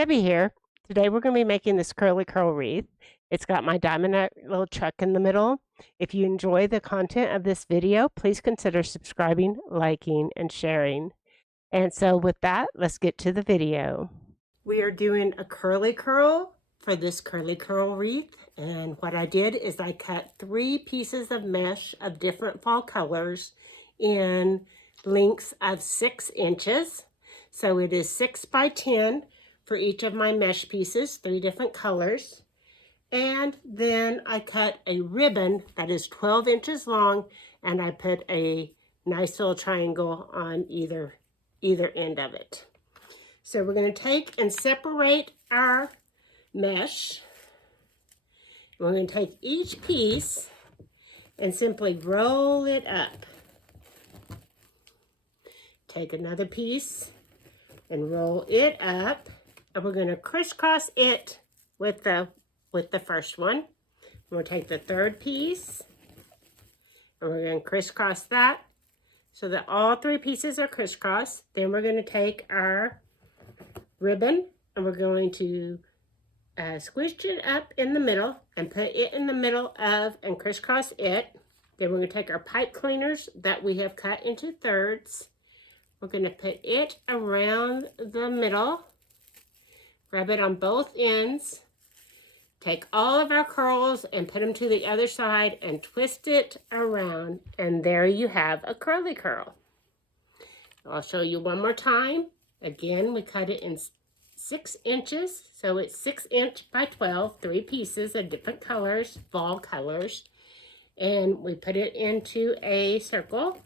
Debbie here. Today we're going to be making this curly curl wreath. It's got my diamond little chuck in the middle. If you enjoy the content of this video, please consider subscribing, liking, and sharing. And so with that, let's get to the video. We are doing a curly curl for this curly curl wreath. And what I did is I cut 3 pieces of mesh of different fall colors in lengths of 6 inches. So it is 6 by 10 for each of my mesh pieces, 3 different colors. And then I cut a ribbon that is 12 inches long, and I put a nice little triangle on either end of it. So we're going to take and separate our mesh. We're going to take each piece and simply roll it up. Take another piece and roll it up. And we're going to crisscross it with the first one. We'll take the third piece and we're going to crisscross that so that all 3 pieces are crisscrossed. Then we're going to take our ribbon and we're going to squish it up in the middle and put it in the middle of and crisscross it. Then we're going to take our pipe cleaners that we have cut into thirds. We're going to put it around the middle. Grab it on both ends. Take all of our curls and put them to the other side and twist it around. And there you have a curly curl. I'll show you one more time. Again, we cut it in 6 inches. So it's 6 inch by 12, 3 pieces of different colors, fall colors. And we put it into a circle.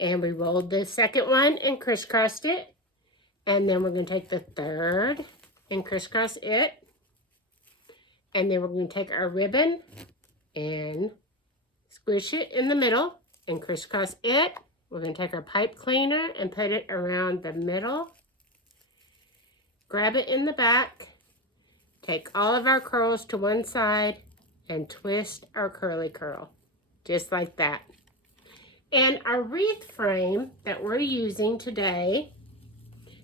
And we rolled the second one and crisscrossed it. And then we're going to take the third and crisscross it. And then we're going to take our ribbon and squish it in the middle and crisscross it. We're going to take our pipe cleaner and put it around the middle. Grab it in the back. Take all of our curls to one side and twist our curly curl. Just like that. And our wreath frame that we're using today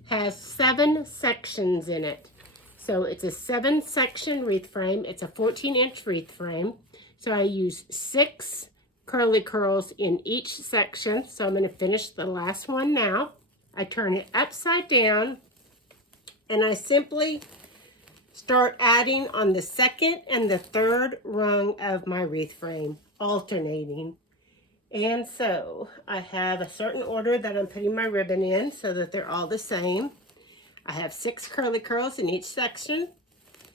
has 7 sections in it. So it's a 7-section wreath frame. It's a 14-inch wreath frame. So I use 6 curly curls in each section. So I'm going to finish the last one now. I turn it upside down and I simply start adding on the second and the third rung of my wreath frame, alternating. And so I have a certain order that I'm putting my ribbon in so that they're all the same. I have 6 curly curls in each section.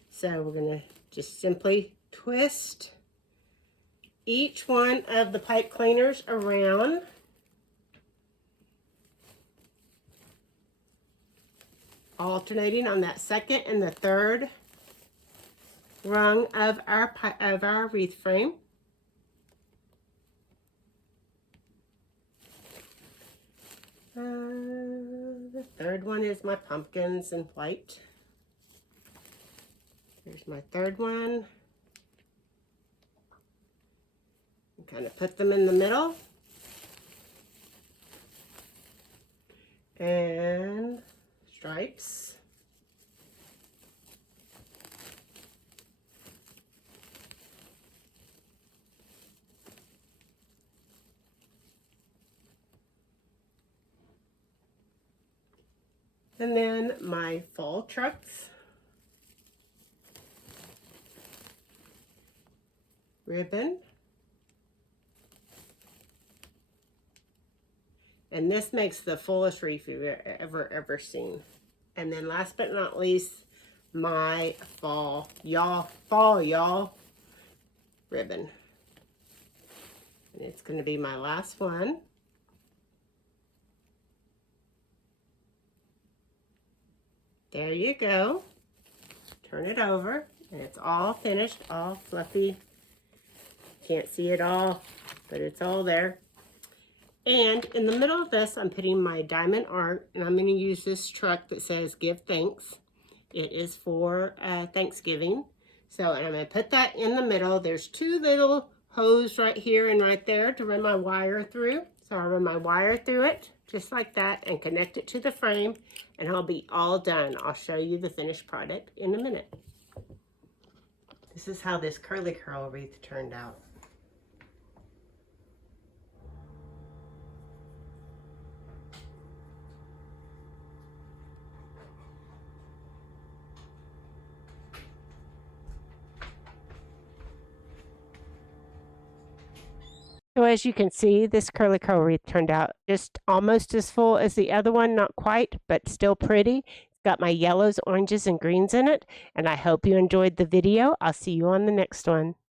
So we're going to just simply twist each one of the pipe cleaners around. Alternating on that second and the third rung of our wreath frame. The third one is my pumpkins in white. Here's my third one. And kind of put them in the middle. And stripes. And then my fall trucks, ribbon, and this makes the fullest wreath you've ever seen. And then last but not least, my fall y'all ribbon. And it's going to be my last one. There you go. Turn it over, and it's all finished, all fluffy. Can't see it all, but it's all there. And in the middle of this, I'm putting my diamond art, and I'm going to use this truck that says Give Thanks. It is for Thanksgiving. So, and I'm going to put that in the middle. There's 2 little hose right here and right there to run my wire through. So I run my wire through it, just like that, and connect it to the frame, and I'll be all done. I'll show you the finished product in a minute. This is how this curly curl wreath turned out. So as you can see, this curly curl wreath turned out just almost as full as the other one, not quite, but still pretty. It's got my yellows, oranges, and greens in it, and I hope you enjoyed the video. I'll see you on the next one.